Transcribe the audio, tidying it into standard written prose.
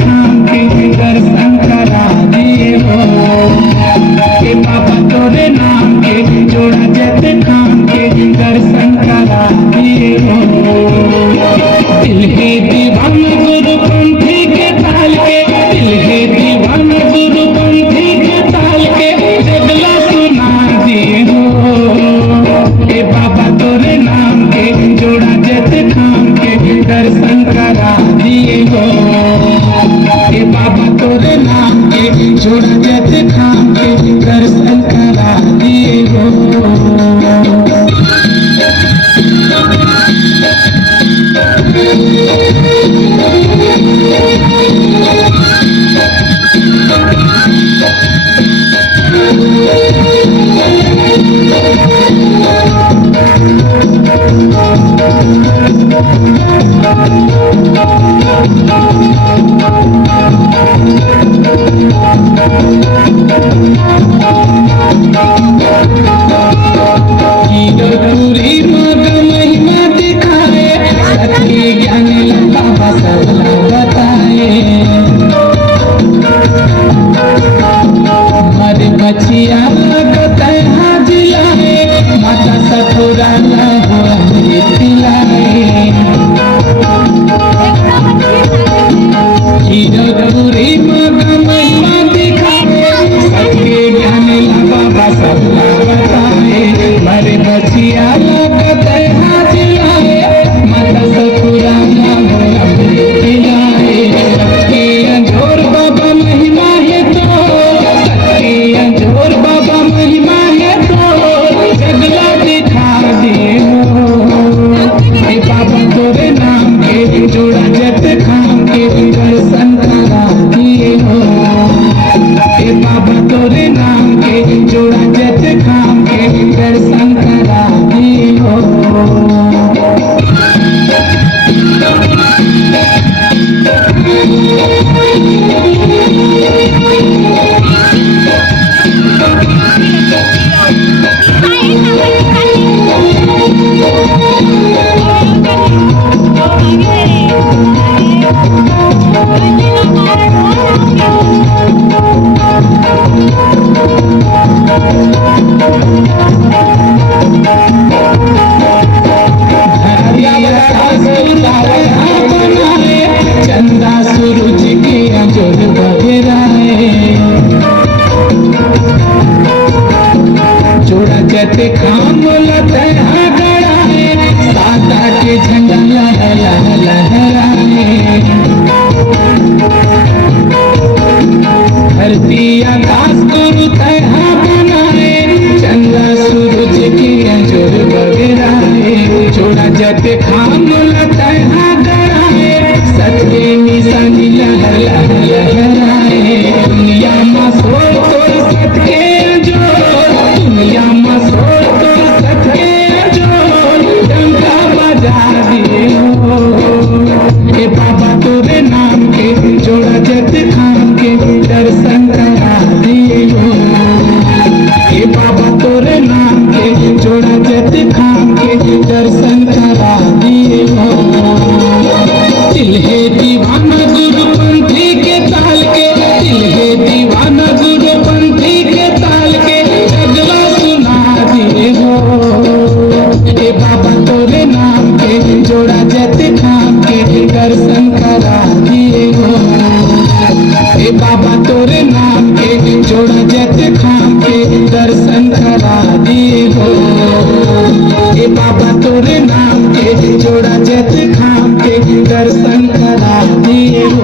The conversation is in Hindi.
खाम के दर्शन करा दिए हो। ए बाबा तोरे नाम के जोड़ा जत खाम के दर्शन करा दिए हो। दिल है दीवाना गुरु पंथी के ताल के, दिल है दीवाना गुरु पंथी के ताल के, जगला सुना दिए हो। ए बाबा तोरे नाम के जोड़ा जत खाम के दर्शन करा दिए हो। ए बाबा तोरे नाम के जोड़ा जत खाम के दर्शन करा दिए हो। पूरी महिमा दिखाए, सत्य ज्ञान बाबा सबला बताए। हमारे बचिया तहा जिलाए, माता सपुरा हो पिलाए। पूरी महिमा दिखाए, सत्य ज्ञान बाबा सबला बताए। हमारे बचिया तहा जिलाए, माता सपुरा हो पिलाए। सत्य जोर बाबा महिमा है तो, सत्य जोर बाबा महिमा है तो, जगला दिखा दिए हो। ए बाबा तोरे नाम के जोड़ा जत खाम के दर्शन करा दिए हो। ए बाबा तोरे नाम के जोड़ा जत खाम के दर्शन करा दिए हो। चंदा सूरज के अजोर बगराए, जोड़ा जत खाम लतहा गड़ाए, साता के झंडा लहराए। धरती आकाश गुरु तहा बनाए, चंदा सूरज के अजोर बगराए। जोड़ा जत खाम लतहा गड़ाए, सत्य निशानी लहराए। दुनिया में सोर तोर सत्य जोर, दुनिया में सोर तोर सत्य जोर, डंका बजा दिए हो। ए बाबा तोरे नाम के जोड़ा जत खाम के दर्शन करा दिए हो। ए बाबा तोरे नाम के जोड़ा जत खाम के दर्शन करा दिए हो। दिल है दीवाना गुरु पंथी के ताल के, दिल है दीवाना गुरु पंथी के ताल के, जगला सुना दिए हो। ए बाबा तोरे नाम के जोड़ा जत खाम के दर्शन करा दिए हो। ए बाबा तोरे नाम के जोड़ा जत खाम के दर्शन करा दिए हो। ए बाबा तोरे नाम के जोड़ा जत खाम के दर्शन करा दिए हो।